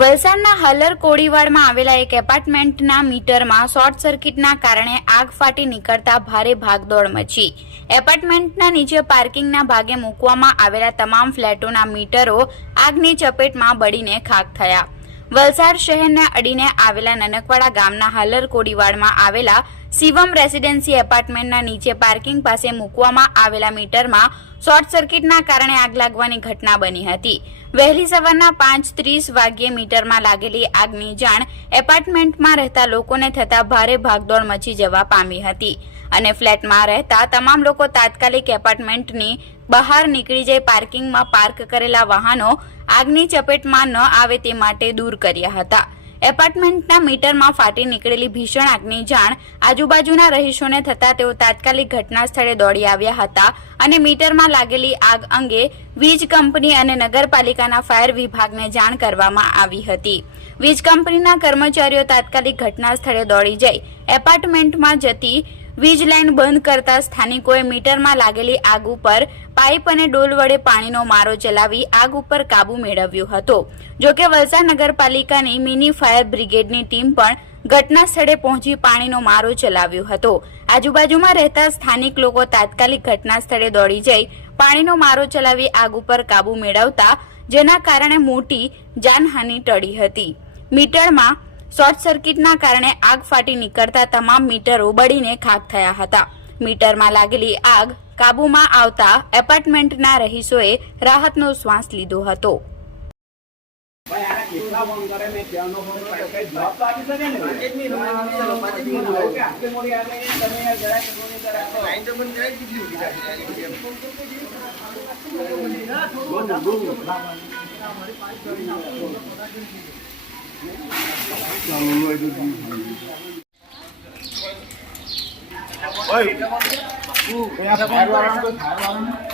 વલસાડના હલર કોડીવાડમાં આવેલા એક એપાર્ટમેન્ટના મીટરમાં શોર્ટ સર્કિટના કારણે આગ ફાટી નીકળતા ભારે ભાગદોડ મચી. એપાર્ટમેન્ટના નીચે પાર્કિંગના ભાગે મૂકવામાં આવેલા તમામ ફ્લેટોના મીટરો આગની ચપેટમાં બળીને ખાક થયા. વલસાડ શહેરને અડીને આવેલા નનકવાડા ગામના હલર કોડીવાડમાં આવેલા શિવમ રેસિડેન્સી એપાર્ટમેન્ટના નીચે પાર્કિંગ પાસે મૂકવામાં આવેલા મીટરમાં શોર્ટ સર્કિટના કારણે આગ લાગવાની ઘટના બની હતી. વહેલી સવારના પાંચ ત્રીસ વાગ્યે મીટરમાં લાગેલી આગની જાણ એપાર્ટમેન્ટમાં રહેતા લોકોને થતા ભારે ભાગદોડ મચી જવા પામી હતી અને ફ્લેટમાં રહેતા તમામ લોકો તાત્કાલિક એપાર્ટમેન્ટની બહાર નીકળી જઈ પાર્કિંગમાં પાર્ક કરેલા વાહનો આગની ચપેટમાં ન આવે તે માટે દૂર કર્યા હતા. એપાર્ટમેન્ટના મીટરમાં ફાટી નીકળેલી ભીષણ આગની જાણ આજુબાજુના રહીશોને થતા તેઓ તાત્કાલિક ઘટના સ્થળે દોડી આવ્યા હતા અને મીટરમાં લાગેલી આગ અંગે વીજ કંપની અને નગરપાલિકાના ફાયર વિભાગને જાણ કરવામાં આવી હતી. વીજ કંપનીના કર્મચારીઓ તાત્કાલિક ઘટના સ્થળે દોડી જઈ એપાર્ટમેન્ટમાં જતી વીજ લાઇન બંધ કરતા સ્થાનિકોએ મીટરમાં લાગેલી આગ ઉપર પાઇપ અને ડોલ વડે પાણીનો મારો ચલાવી આગ ઉપર કાબુ મેળવ્યો હતો. જોકે વલસાડ નગરપાલિકાની મિની ફાયર બ્રિગેડની ટીમ પણ ઘટના સ્થળે પહોંચી પાણીનો મારો ચલાવ્યો હતો. આજુબાજુમાં રહેતા સ્થાનિક લોકો તાત્કાલિક ઘટના સ્થળે દોડી જઈ પાણીનો મારો ચલાવી આગ ઉપર કાબુ મેળવતા, જેના કારણે મોટી જાનહાનિ ટળી હતી. મીટરમાં શોર્ટ સર્કિટના કારણે આગ ફાટી નીકળતા તમામ મીટરો બળીને ખાક થયા હતા. મીટરમાં લાગેલી આગ કાબૂમાં આવતા એપાર્ટમેન્ટના રહીશોએ રાહતનો શ્વાસ લીધો હતો.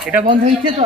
এটা বন্ধ হয়েছে তো